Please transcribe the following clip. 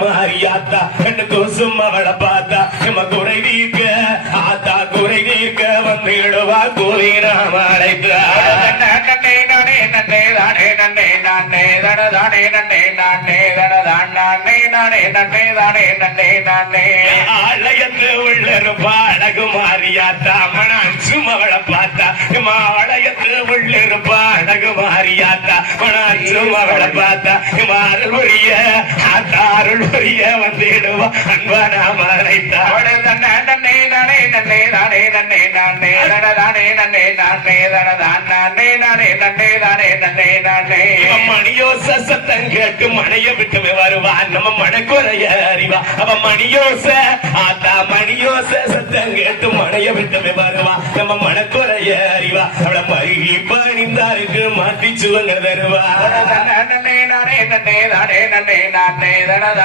மாறியாத்தா ரெண்டு தோசும் அவளை பார்த்தா எம்ம குறை நீக்க ஆத்தா குறை நீக்க வந்துடுவா கூலினாம அழைத்தா நன்னே நானே நன்னே தானே நன்னே நானே தனதானே நன்னே நானே தனதான் நானே நானே நன்னே தானே நன்னே நானே ஆலயத்து உள்ளிருப்பா அழகு மாறியாத்தா மனாச்சும் அவளை பார்த்தா எம்மா ஆலயத்து உள்ளிருப்பா அழகு மாறியாத்தா மனாச்சும் அவளை பார்த்தா எம்மா அருள் புரிய ஆத்தா அருள் புரிய வந்துடுவா அன்பான மறைத்தா நன்னே நானே நன்னே தானே நன்னே நானே தனதானே நன்னே நானே தனதான் நானே நானே நன்னே தானே நன்னே நானே மணியோச சத்தம் கேட்டு மனைய விட்டுமே வருவா நம்ம மனக்குறைய அறிவா அவ மணியோச ஆத்தா மணியோச சத்தம் கேட்டு மனைய விட்டுமே வருவா நம்ம மனக்குறைய அறிவா அவளை பருகி பணிந்தாருக்கு மாத்தி சுவங்க தருவா நன்னே நானே நன்னே தானே நன்னே நானே தனதான்